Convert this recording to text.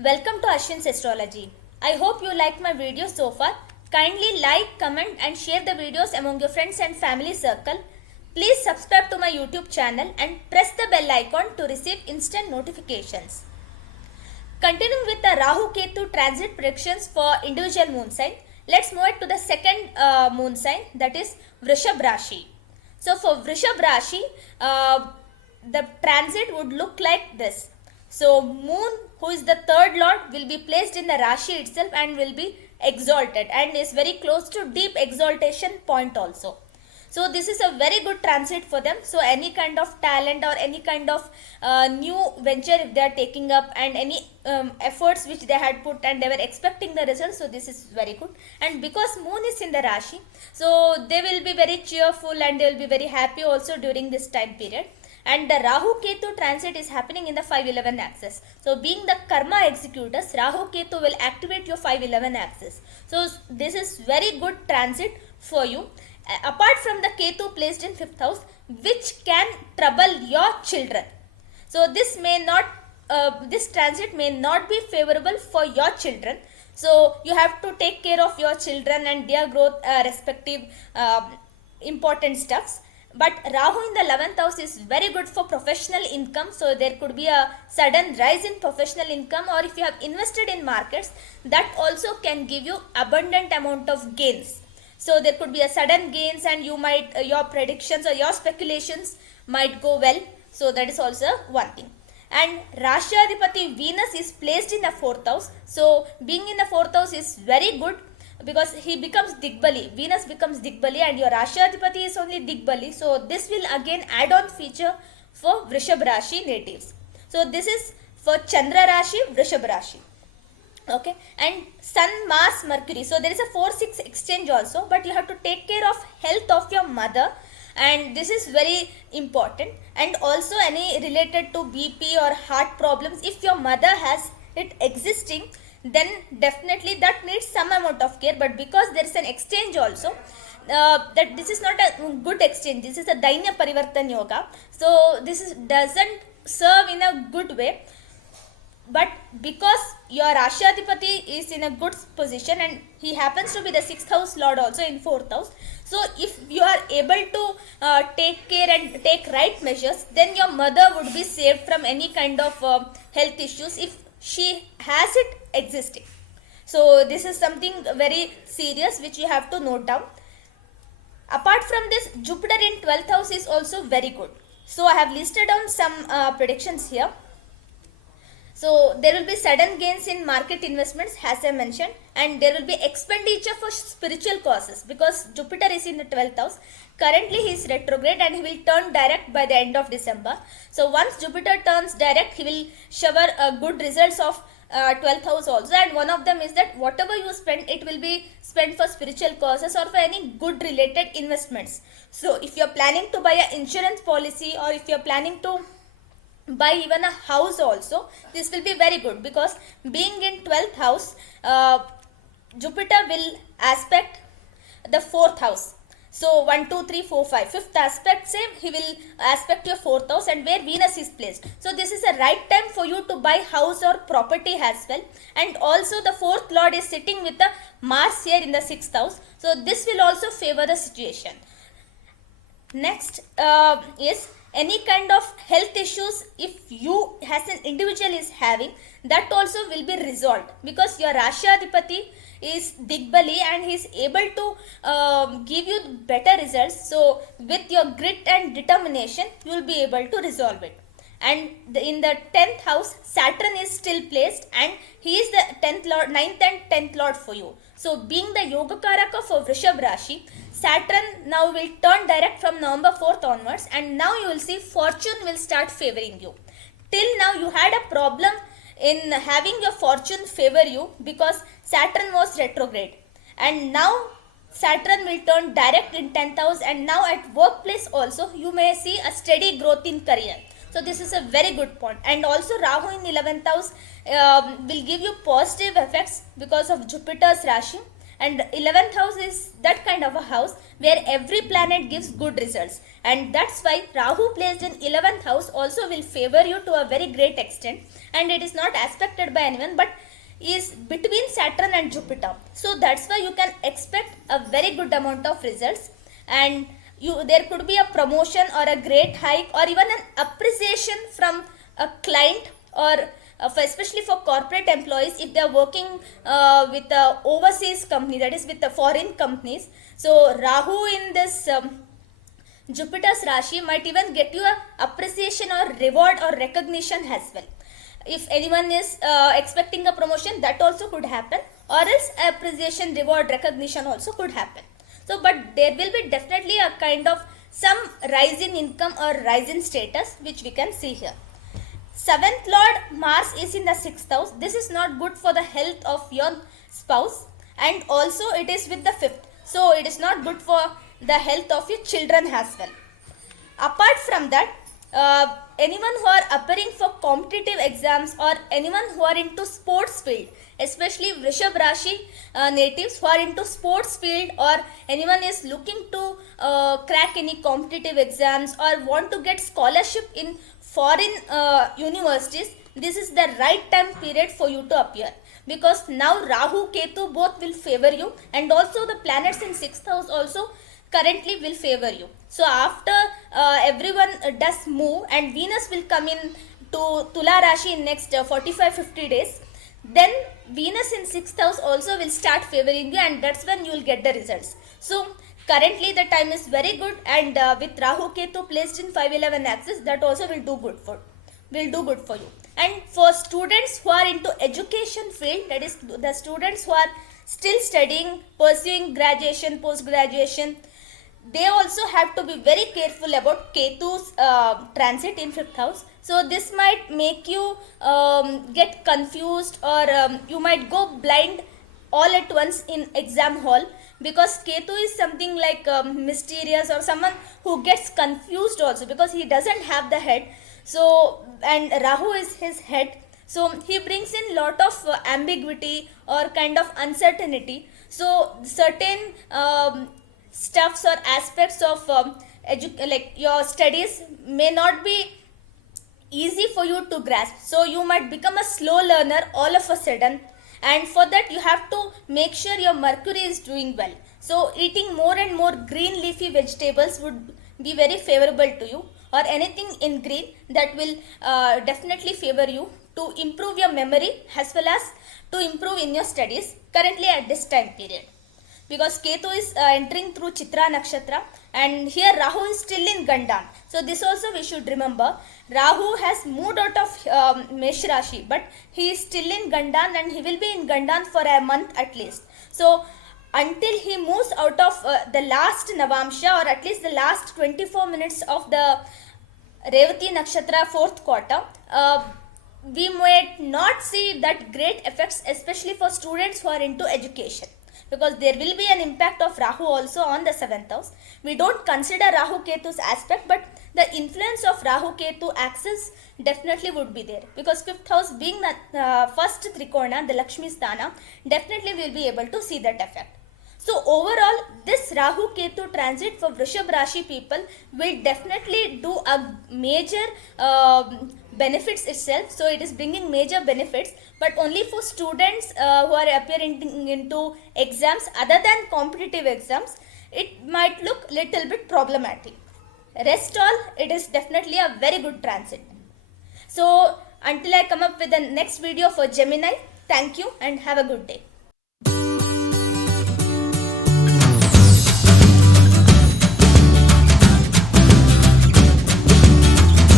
Welcome to Ashwin's Astrology. I hope you liked my videos so far. Kindly like, comment and share the videos among your friends and family circle. Please subscribe to my YouTube channel and press the bell icon to receive instant notifications. Continuing with the Rahu Ketu transit predictions for individual moon sign, let's move it to the second moon sign, that is Vrishab Rashi. So for Vrishab Rashi, the transit would look like this. So moon, who is the third lord, will be placed in the Rashi itself and will be exalted and is very close to deep exaltation point also. So this is a very good transit for them. So any kind of talent or any kind of new venture if they are taking up, and any efforts which they had put and they were expecting the results, so this is very good. And because moon is in the Rashi, so they will be very cheerful and they will be very happy also during this time period. And the Rahu Ketu transit is happening in the 511 axis. So being the karma executors, Rahu Ketu will activate your 511 axis. So this is very good transit for you. Apart from the Ketu placed in 5th house, which can trouble your children. So this may not, this transit may not be favorable for your children. So you have to take care of your children and their growth, respective important stuffs. But Rahu in the 11th house is very good for professional income. So there could be a sudden rise in professional income, or if you have invested in markets, that also can give you abundant amount of gains. So there could be a sudden gains and you might, your predictions or your speculations might go well. So that is also one thing. And Rashadhipati Venus is placed in the 4th house. So being in the 4th house is very good because he becomes Digbali. Venus becomes Digbali and your Rashadhipati is only Digbali. So this will again add on feature for Vrishab Rashi natives. So this is for Chandra Rashi, Vrishab Rashi. Okay, and Sun, Mars, Mercury. So there is a 4-6 exchange also, but you have to take care of health of your mother, and this is very important. And also any related to BP or heart problems, if your mother has it existing, then definitely that needs some amount of care. But because there is an exchange also, that this is not a good exchange, this is a Dainya Parivartan Yoga. So this doesn't serve in a good way. But because your Rashadhipati is in a good position and he happens to be the 6th house lord also in 4th house, so if you are able to take care and take right measures, then your mother would be saved from any kind of health issues if she has it existing. So this is something very serious which you have to note down. Apart from this, Jupiter in 12th house is also very good. So I have listed down some predictions here. So there will be sudden gains in market investments as I mentioned, and there will be expenditure for spiritual causes because Jupiter is in the 12th house. Currently he is retrograde and he will turn direct by the end of December. So once Jupiter turns direct, he will shower good results of 12th house also, and one of them is that whatever you spend, it will be spent for spiritual causes or for any good related investments. So if you are planning to buy an insurance policy, or if you are planning to buy even a house also, this will be very good because being in 12th house, Jupiter will aspect the 4th house. So 1, 2, 3, 4, 5, 5th aspect same, he will aspect your 4th house and where Venus is placed. So this is a right time for you to buy house or property as well. And also the 4th lord is sitting with the Mars here in the 6th house. So this will also favor the situation. Next is any kind of health issues if you as an individual is having, that also will be resolved because your Rashadhipati is Digbali and he is able to give you better results. So with your grit and determination, you will be able to resolve it. And in the 10th house, Saturn is still placed and he is the 10th lord, 9th and 10th lord for you. So being the Yogakaraka for Vrishab Rashi, Saturn now will turn direct from November 4th onwards, and now you will see fortune will start favoring you. Till now you had a problem in having your fortune favor you because Saturn was retrograde, and now Saturn will turn direct in 10th house, and now at workplace also you may see a steady growth in career. So this is a very good point. And also Rahu in 11th house will give you positive effects because of Jupiter's Rashi. and 11th house is that kind of a house where every planet gives good results, and that's why Rahu placed in 11th house also will favor you to a very great extent, and it is not aspected by anyone but is between Saturn and Jupiter. So that's why you can expect a very good amount of results, and there could be a promotion or a great hike or even an appreciation from a client, or especially for corporate employees if they are working with the overseas company, that is with the foreign companies. So Rahu in this Jupiter's Rashi might even get you a appreciation or reward or recognition as well. If anyone is expecting a promotion, that also could happen, or else appreciation, reward, recognition also could happen. So but there will be definitely a kind of some rise in income or rise in status, which we can see here. 7th Lord Mars is in the 6th house. This is not good for the health of your spouse, and also it is with the 5th. So it is not good for the health of your children as well. Apart from that, anyone who are appearing for competitive exams or anyone who are into sports field, especially Vrishab Rashi natives who are into sports field, or anyone is looking to crack any competitive exams or want to get scholarship in foreign universities, this is the right time period for you to appear, because now Rahu, Ketu both will favor you, and also the planets in 6th house also currently will favor you. So after everyone does move and Venus will come in to Tula Rashi in next 45-50 days, then Venus in 6th house also will start favoring you, and that's when you will get the results. So currently the time is very good, and with Rahu Ketu placed in 5-11 axis, that also will do good for you. And for students who are into education field, that is the students who are still studying, pursuing graduation, post graduation, they also have to be very careful about Ketu's transit in 5th house. So this might make you get confused, or you might go blind all at once in exam hall, because Ketu is something like mysterious, or someone who gets confused also because he doesn't have the head. So, and Rahu is his head, so he brings in lot of ambiguity or kind of uncertainty. So certain stuffs or aspects of like your studies may not be easy for you to grasp, so you might become a slow learner all of a sudden, and for that you have to make sure your Mercury is doing well. So eating more and more green leafy vegetables would be very favorable to you, or anything in green, that will definitely favor you to improve your memory as well as to improve in your studies currently at this time period. Because Ketu is entering through Chitra Nakshatra, and here Rahu is still in Gandan. So this also we should remember. Rahu has moved out of Mesh Rashi, but he is still in Gandan, and he will be in Gandan for a month at least. So until he moves out of the last Navamsha, or at least the last 24 minutes of the Revati Nakshatra 4th quarter, we might not see that great effects, especially for students who are into education, because there will be an impact of Rahu also on the 7th house. We don't consider Rahu Ketu's aspect, but the influence of Rahu Ketu axis definitely would be there, because 5th house being the first Trikona, the Lakshmi Sthana, definitely will be able to see that effect. So overall, this Rahu Ketu transit for Vrishab Rashi people will definitely do a major benefits itself. So it is bringing major benefits, but only for students who are appearing into exams other than competitive exams, it might look little bit problematic. Rest all, it is definitely a very good transit. So until I come up with the next video for Gemini, thank you and have a good day.